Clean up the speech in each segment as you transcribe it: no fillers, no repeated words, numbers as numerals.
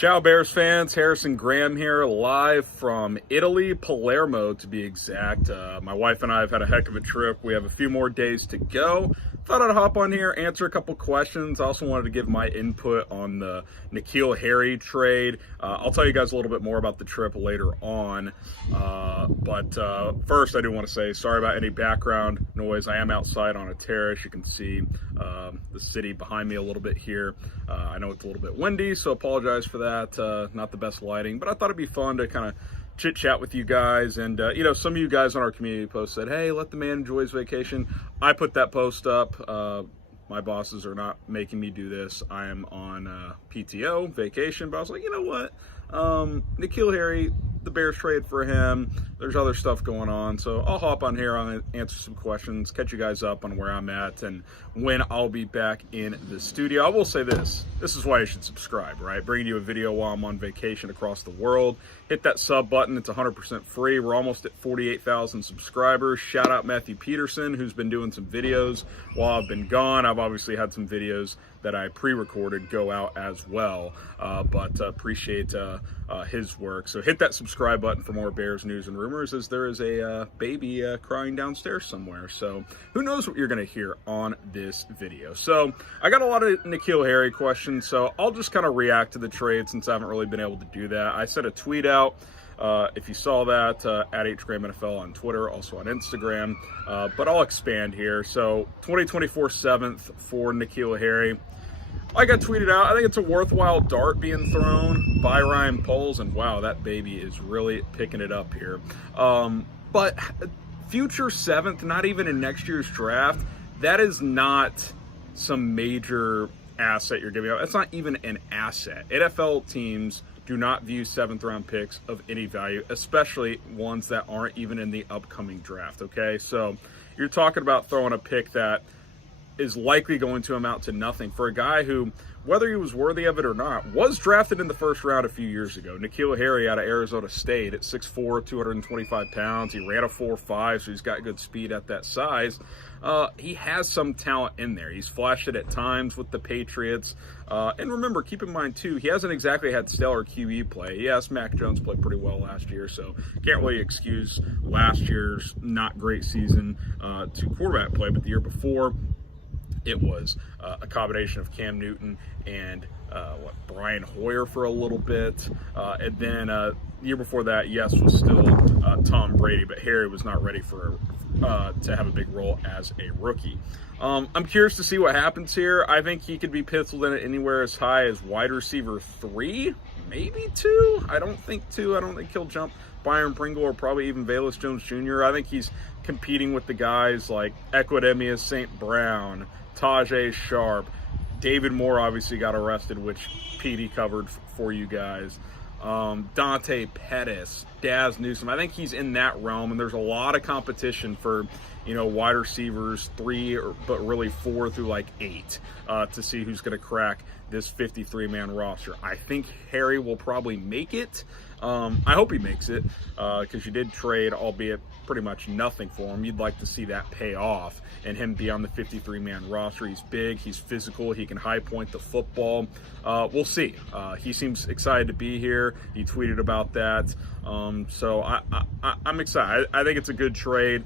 Ciao Bears fans, Harrison Graham here, live from Italy, Palermo to be exact. My wife and I have had a heck of a trip. We have a few more days to go. Thought I'd hop on here, answer a couple questions. I also wanted to give my input on the N'Keal Harry trade. I'll tell you guys a little bit more about the trip later on. But first, I do want to say sorry about any background noise. I am outside on a terrace. You can see the city behind me a little bit here. I know it's a little bit windy, so apologize for that. Not the best lighting, but I thought it'd be fun to kind of chit chat with you guys. And some of you guys on our community post said, hey, let the man enjoy his vacation. I put that post up. My bosses are not making me do this. I am on PTO vacation, but I was like, you know what, N'Keal Harry, the Bears trade for him, there's other stuff going on, so I'll hop on here, I'll answer some questions, catch you guys up on where I'm at and when I'll be back in the studio. I will say this is why you should subscribe, right? Bringing you a video while I'm on vacation across the world. Hit that sub button, it's 100% free. We're almost at 48,000 subscribers. Shout out Matthew Peterson, who's been doing some videos while I've been gone. I've obviously had some videos that I pre-recorded go out as well, but appreciate his work. So hit that subscribe button for more Bears news and rumors, as there is a baby crying downstairs somewhere. So who knows what you're going to hear on this video. So I got a lot of N'Keal Harry questions, so I'll just kind of react to the trade since I haven't really been able to do that. I sent a tweet out. If you saw that, at HGrahamNFL on Twitter, also on Instagram, but I'll expand here. So 2024 7th for N'Keal Harry. Like I tweeted out, I think it's a worthwhile dart being thrown by Ryan Poles, and wow, that baby is really picking it up here. But future 7th, not even in next year's draft, that is not some major asset you're giving up. That's not even an asset. NFL teams do not view 7th round picks of any value, especially ones that aren't even in the upcoming draft, okay? So you're talking about throwing a pick that is likely going to amount to nothing for a guy who, whether he was worthy of it or not, was drafted in the first round a few years ago. N'Keal Harry out of Arizona State at 6'4", 225 pounds. He ran a 4.5, so he's got good speed at that size. He has some talent in there. He's flashed it at times with the Patriots. And remember, keep in mind, too, he hasn't exactly had stellar QE play. Yes, Mac Jones played pretty well last year, so can't really excuse last year's not great season to quarterback play, but the year before, it was a combination of Cam Newton and Brian Hoyer for a little bit. And then the year before that, yes, was still Tom Brady, but Harry was not ready for to have a big role as a rookie. I'm curious to see what happens here. I think he could be penciled in at anywhere as high as wide receiver 3, maybe 2. I don't think 2. I don't think he'll jump Byron Pringle or probably even Velus Jones Jr. I think he's competing with the guys like Equanimeous St. Brown, Tajay Sharp. David Moore obviously got arrested, which PD covered for you guys. Dante Pettis, Daz Newsome. I think he's in that realm, and there's a lot of competition for, wide receivers 3, but really 4 through like 8 to see who's going to crack this 53-man roster. I think Harry will probably make it. I hope he makes it, because you did trade, albeit pretty much nothing for him. You'd like to see that pay off and him be on the 53-man roster. He's big, he's physical, he can high point the football. We'll see. He seems excited to be here. He tweeted about that. So I'm excited. I think it's a good trade.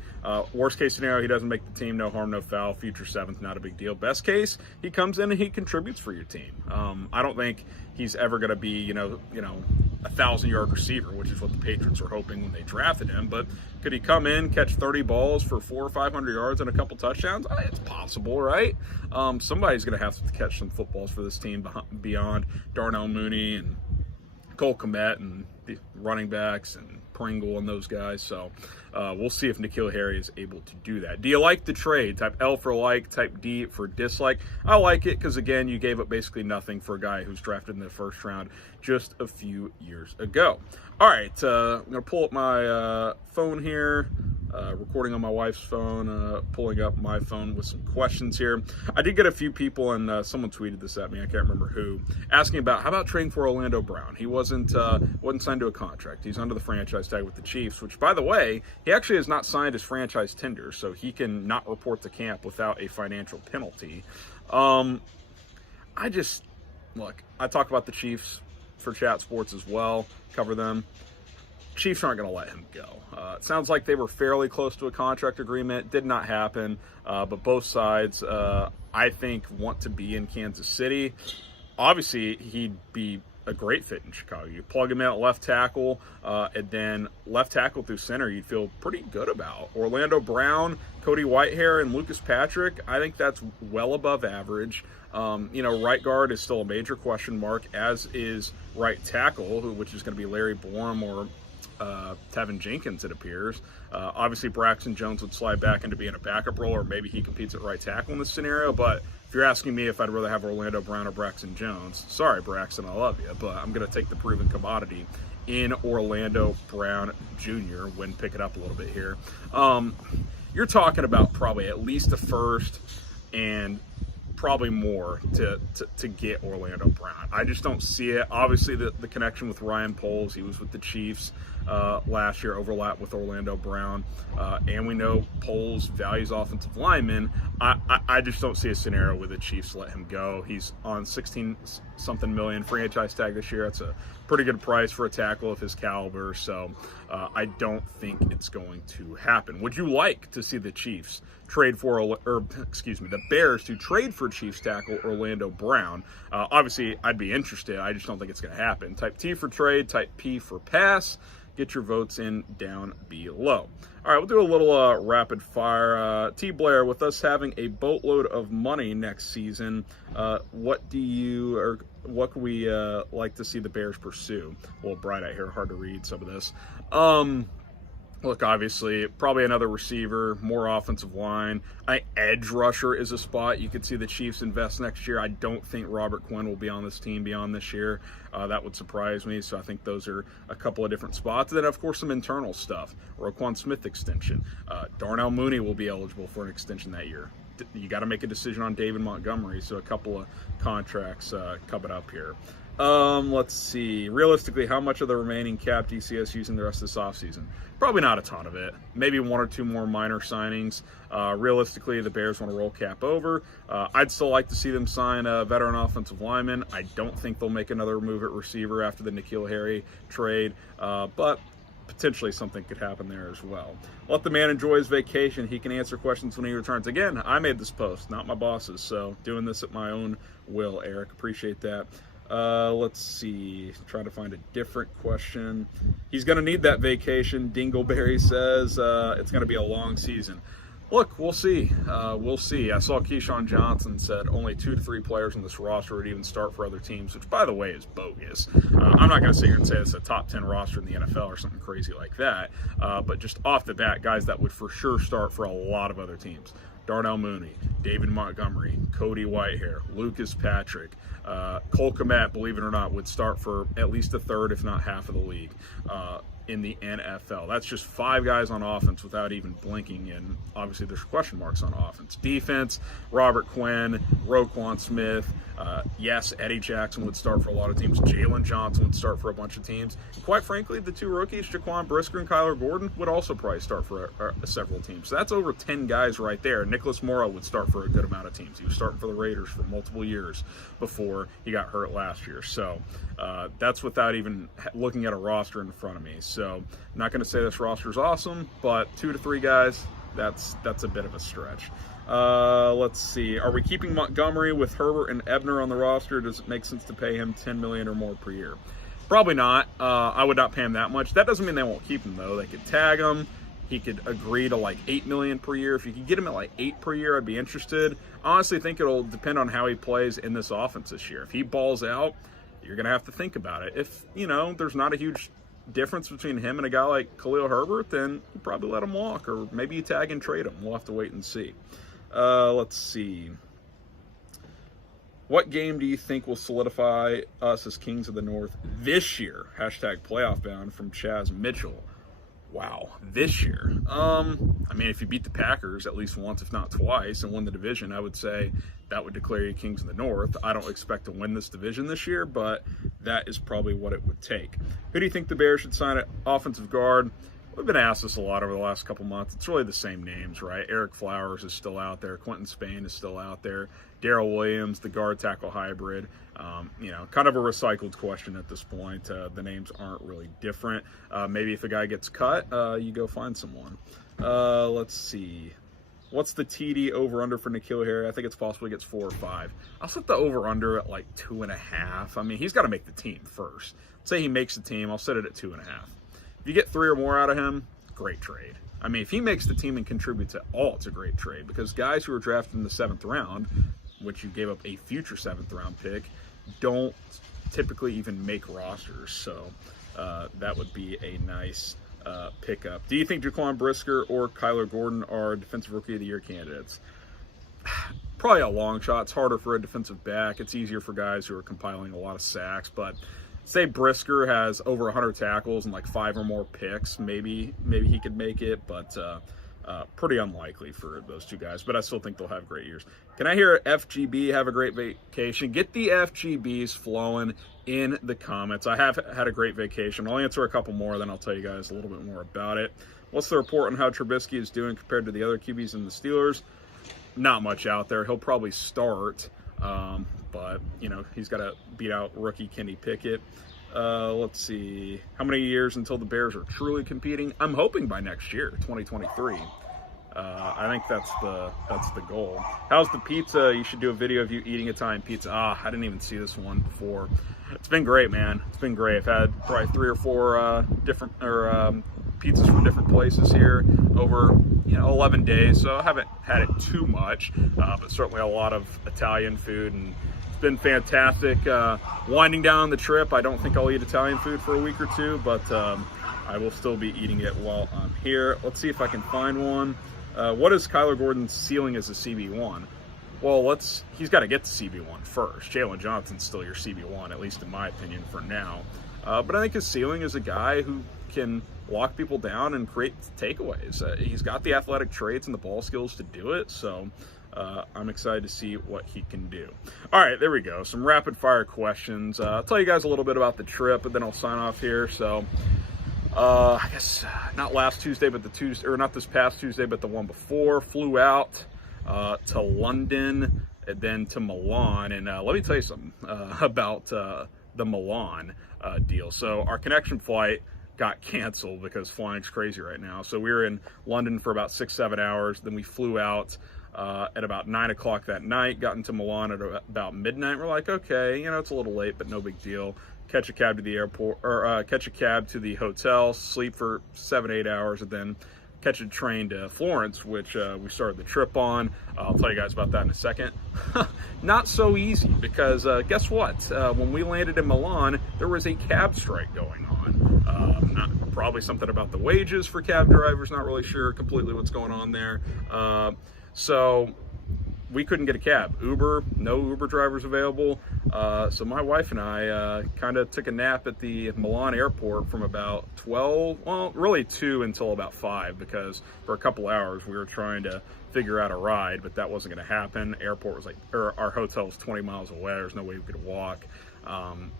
Worst case scenario, he doesn't make the team. No harm, no foul. Future 7th, not a big deal. Best case, he comes in and he contributes for your team. I don't think he's ever going to be, a 1,000-yard receiver, which is what the Patriots were hoping when they drafted him. But could he come in, catch 30 balls for 400 or 500 yards and a couple touchdowns? It's possible, right? Somebody's going to have to catch some footballs for this team beyond Darnell Mooney and Cole Kmet and the running backs and Pringle and those guys. So we'll see if N'Keal Harry is able to do that. Do you like the trade? Type L for like, type D for dislike. I like it because, again, you gave up basically nothing for a guy who's drafted in the first round just a few years ago. All right, I'm going to pull up my phone here. Recording on my wife's phone, pulling up my phone with some questions here. I did get a few people, and someone tweeted this at me, I can't remember who, asking about, how about trading for Orlando Brown? He wasn't signed to a contract. He's under the franchise tag with the Chiefs, which, by the way, he actually has not signed his franchise tender, so he can not report to camp without a financial penalty. Look, I talk about the Chiefs for Chat Sports as well, cover them. Chiefs aren't going to let him go. It sounds like they were fairly close to a contract agreement. Did not happen, but both sides, I think, want to be in Kansas City. Obviously, he'd be a great fit in Chicago. You plug him in at left tackle, and then left tackle through center, you'd feel pretty good about. Orlando Brown, Cody Whitehair, and Lucas Patrick, I think that's well above average. Right guard is still a major question mark, as is right tackle, which is going to be Larry Borom or Tevin Jenkins, it appears. Obviously, Braxton Jones would slide back into being a backup role, or maybe he competes at right tackle in this scenario. But if you're asking me if I'd rather have Orlando Brown or Braxton Jones, sorry, Braxton, I love you, but I'm going to take the proven commodity in Orlando Brown Jr. when pick it up a little bit here. You're talking about probably at least a first and probably more to get Orlando Brown. I just don't see it. Obviously, the connection with Ryan Poles, he was with the Chiefs last year, overlap with Orlando Brown, and we know Poles values offensive linemen. I just don't see a scenario where the Chiefs let him go. He's on 16-something million franchise tag this year. That's a pretty good price for a tackle of his caliber, so I don't think it's going to happen. Would you like to see the Chiefs trade for, the Bears to trade for Chiefs tackle Orlando Brown? Obviously, I'd be interested. I just don't think it's going to happen. Type T for trade, type P for pass. Get your votes in down below. All right, we'll do a little rapid fire. T. Blair, with us having a boatload of money next season, what could we like to see the Bears pursue? A little bright out here, hard to read some of this. Look, obviously, probably another receiver, more offensive line. Edge rusher is a spot you could see the Chiefs invest next year. I don't think Robert Quinn will be on this team beyond this year. That would surprise me, so I think those are a couple of different spots. And then, of course, some internal stuff. Roquan Smith extension. Darnell Mooney will be eligible for an extension that year. You got to make a decision on David Montgomery, so a couple of contracts coming up here. Let's see. Realistically, how much of the remaining cap do you see us using the rest of this offseason? Probably not a ton of it. Maybe one or two more minor signings. Realistically, the Bears want to roll cap over. I'd still like to see them sign a veteran offensive lineman. I don't think they'll make another move at receiver after the N'Keal Harry trade, but potentially something could happen there as well. Let the man enjoy his vacation. He can answer questions when he returns. Again, I made this post, not my boss's, so doing this at my own will, Eric. Appreciate that. Let's see. Trying to find a different question. He's going to need that vacation. Dingleberry says it's going to be a long season. Look, we'll see. We'll see. I saw Keyshawn Johnson said only 2 to 3 players on this roster would even start for other teams, which, by the way, is bogus. I'm not going to sit here and say it's a top 10 roster in the NFL or something crazy like that, but just off the bat, guys that would for sure start for a lot of other teams. Darnell Mooney, David Montgomery, Cody Whitehair, Lucas Patrick, Cole Kmet, believe it or not, would start for at least a third, if not half of the league in the NFL. That's just 5 guys on offense without even blinking, and obviously there's question marks on offense. Defense, Robert Quinn, Roquan Smith, yes, Eddie Jackson would start for a lot of teams. Jalen Johnson would start for a bunch of teams. Quite frankly, the 2 rookies, Jaquan Brisker and Kyler Gordon, would also probably start for several teams. So that's over 10 guys right there. Nicholas Morrow would start for a good amount of teams. He was starting for the Raiders for multiple years before he got hurt last year. So that's without even looking at a roster in front of me. So I'm not going to say this roster is awesome, but 2 to 3 guys, that's a bit of a stretch. Let's see. Are we keeping Montgomery with Herbert and Ebner on the roster? Does it make sense to pay him $10 million or more per year? Probably not. I would not pay him that much. That doesn't mean they won't keep him, though. They could tag him. He could agree to like $8 million per year. If you could get him at like $8 per year, I'd be interested. I honestly think it'll depend on how he plays in this offense this year. If he balls out, you're going to have to think about it. If, there's not a huge difference between him and a guy like Khalil Herbert, then you probably let him walk, or maybe you tag and trade him. We'll have to wait and see. Let's see. What game do you think will solidify us as Kings of the North this year? Hashtag playoff bound from Chaz Mitchell. Wow, this year. If you beat the Packers at least once, if not twice, and win the division, I would say that would declare you Kings of the North. I don't expect to win this division this year, but that is probably what it would take. Who do you think the Bears should sign at offensive guard? we've been asked this a lot over the last couple months. It's really the same names, right? Eric Flowers is still out there. Quentin Spain is still out there. Darrell Williams, the guard tackle hybrid. You know, kind of a recycled question at this point. The names aren't really different. Maybe if a guy gets cut, you go find someone. Let's see. What's the TD over-under for N'Keal Harry? I think it's possible he gets 4 or 5. I'll set the over-under at like 2.5. I mean, he's got to make the team first. Say he makes the team, I'll set it at 2.5. If you get 3 or more out of him, great trade. I mean, if he makes the team and contributes at all, it's a great trade, because guys who are drafted in the 7th round, which you gave up a future 7th round pick, don't typically even make rosters. So that would be a nice pickup. Do you think Jaquan Brisker or Kyler Gordon are Defensive Rookie of the Year candidates? Probably a long shot. It's harder for a defensive back. It's easier for guys who are compiling a lot of sacks. But say Brisker has over 100 tackles and like 5 or more picks, maybe he could make it. But pretty unlikely for those two guys. But I still think they'll have great years. Can I hear FGB have a great vacation? Get the FGBs flowing in the comments. I have had a great vacation. I'll answer a couple more, then I'll tell you guys a little bit more about it. What's the report on how Trubisky is doing compared to the other QBs in the Steelers? Not much out there. He'll probably start, but you know, he's got to beat out rookie Kenny Pickett. Let's see. How many years until the Bears are truly competing? I'm hoping by next year, 2023. I think that's the goal. How's the pizza? You should do a video of you eating Italian pizza. I didn't even see this one before. It's been great, man. It's been great. I've had probably 3 or 4 different pizzas from different places here over 11 days. So I haven't had it too much, but certainly a lot of Italian food, and it's been fantastic. Winding down the trip, I don't think I'll eat Italian food for a week or 2, but I will still be eating it while I'm here. Let's see if I can find one. What is Kyler Gordon's ceiling as a CB1? Well, he's got to get to CB1 first. Jalen Johnson's still your CB1, at least in my opinion for now. But I think his ceiling is a guy who can lock people down and create takeaways. He's got the athletic traits and the ball skills to do it, so I'm excited to see what he can do. All right, there we go. Some rapid fire questions. I'll tell you guys a little bit about the trip, but then I'll sign off here. So I guess not last Tuesday, but not this past Tuesday, but the one before, flew out to London and then to Milan. And let me tell you something about the Milan deal. So our connection flight got canceled because flying's crazy right now. So we were in London for about 6-7 hours. Then we flew out at about 9 o'clock that night, got into Milan at about midnight. We're like, okay, it's a little late, but no big deal. Catch a cab to the airport, or catch a cab to the hotel, sleep for 7-8 hours, and then catch a train to Florence, which we started the trip on. I'll tell you guys about that in a second. Not so easy, because guess what? When we landed in Milan, there was a cab strike going on. Probably something about the wages for cab drivers, not really sure completely what's going on there. So we couldn't get a cab. No Uber drivers available. So my wife and I kind of took a nap at the Milan airport from about 12, well, really 2 until about 5, because for a couple hours we were trying to figure out a ride, but that wasn't going to happen. Our hotel was 20 miles away. There's no way we could walk.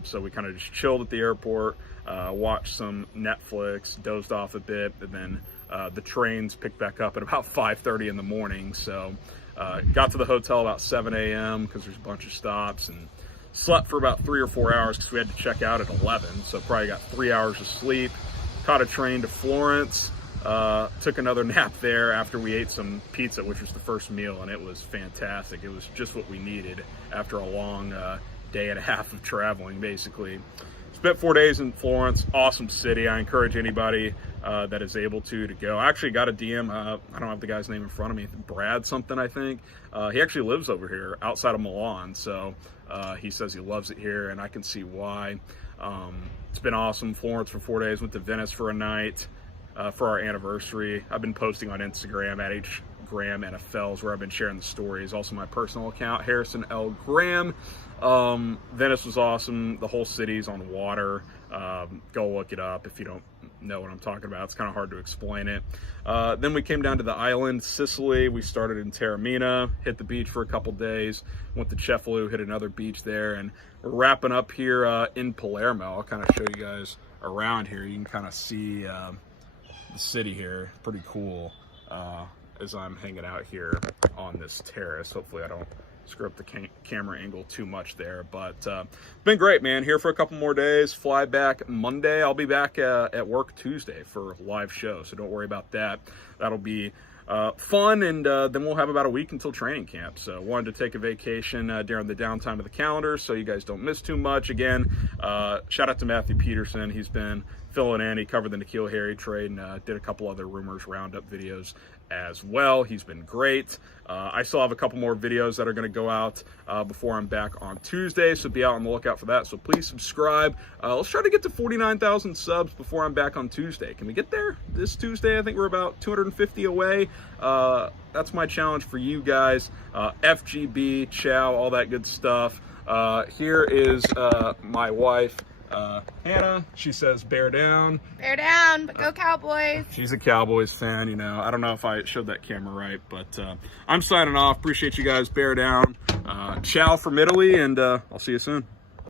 So we kind of just chilled at the airport, watched some Netflix, dozed off a bit, and then the trains picked back up at about 5:30 in the morning. So got to the hotel about 7 a.m. because there's a bunch of stops, and slept for about 3 or 4 hours because we had to check out at 11. So probably got 3 hours of sleep. Caught a train to Florence. Took another nap there after we ate some pizza, which was the first meal, and it was fantastic. It was just what we needed after a long day and a half of traveling, basically. Spent 4 days in Florence. Awesome city. I encourage anybody that is able to go. I actually got a DM. I don't have the guy's name in front of me. Brad something, I think. He actually lives over here outside of Milan. So he says he loves it here, and I can see why. It's been awesome. Florence for 4 days. Went to Venice for a night for our anniversary. I've been posting on Instagram at Graham NFLs, where I've been sharing the stories. Also my personal account, Harrison L. Graham. Venice was awesome. The whole city's on water. Go look it up if you don't know what I'm talking about. It's kind of hard to explain it. Then we came down to the island, Sicily. We started in Taormina, hit the beach for a couple days, went to Cefalù, hit another beach there, and we're wrapping up here in Palermo. I'll kind of show you guys around here. You can kind of see the city here. Pretty cool as I'm hanging out here on this terrace. Hopefully I don't screw up the camera angle too much there, but been great, man. Here for a couple more days, fly back Monday. I'll be back at work Tuesday for a live show, so don't worry about that. That'll be fun, and then we'll have about a week until training camp. So wanted to take a vacation during the downtime of the calendar so you guys don't miss too much. Again, shout out to Matthew Peterson. He's been filling in. He covered the N'Keal Harry trade and did a couple other rumors roundup videos as well. He's been great. I still have a couple more videos that are going to go out before I'm back on Tuesday, so be out on the lookout for that. So please subscribe. Let's try to get to 49,000 subs before I'm back on Tuesday. Can we get there this Tuesday? I think we're about 250 away. That's my challenge for you guys. FGB, ciao, all that good stuff. Here is my wife, Hannah. She says bear down. Bear down, but go Cowboys. She's a Cowboys fan, you know. I don't know if I showed that camera right, but I'm signing off. Appreciate you guys. Bear down. Ciao from Italy, and I'll see you soon.